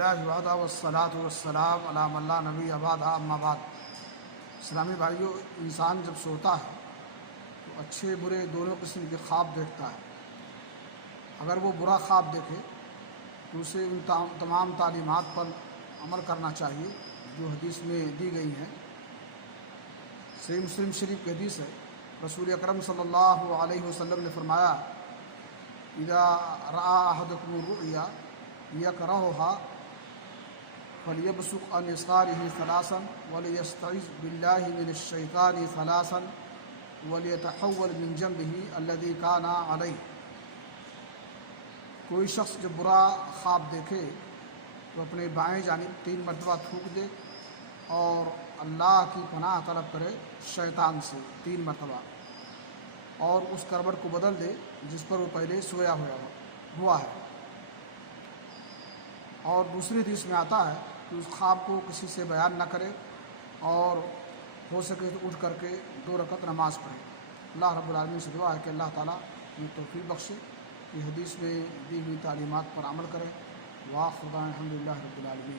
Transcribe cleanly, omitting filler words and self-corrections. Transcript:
للہ وحدہ والصلاۃ والسلام علی من لا نبی بعدہ اما بعد۔ اسلامی بھائیوں، انسان جب سوتا ہے تو اچھے برے دونوں قسم کے خواب دیکھتا ہے۔ اگر وہ برا خواب دیکھے تو اسے ان تمام تعلیمات پر عمل کرنا چاہیے جو حدیث میں دی گئی ہیں۔ صحیح مسلم شریف کی حدیث ہے، رسول اکرم صلی اللہ علیہ وسلم نے فرمایا: اذا رأى احدكم الرؤيا يكرهها فليبصق عن يساره ثلاثا وليستعذ بالله من الشيطان ثلاثا وليتحول من جنبه الذي كان عليه۔ کوئی شخص جب برا خواب دیکھے تو اپنے بائیں جانب 3 مرتبہ تھوک دے اور اللہ کی پناہ طلب کرے شیطان سے 3 مرتبہ، اور اس کروٹ کو بدل دے جس پر وہ پہلے سویا ہوا ہے۔ اور دوسری حدیث میں آتا ہے کہ اس خواب کو کسی سے بیان نہ کرے اور ہو سکے تو اٹھ کر کے 2 رکعت نماز پڑھے۔ اللہ رب العالمین سے دعا ہے کہ اللہ تعالیٰ ہمیں توفیق بخشے کہ حدیث میں دی ہوئی تعلیمات پر عمل کریں۔ وآخر دعوانا الحمد للہ رب العالمین۔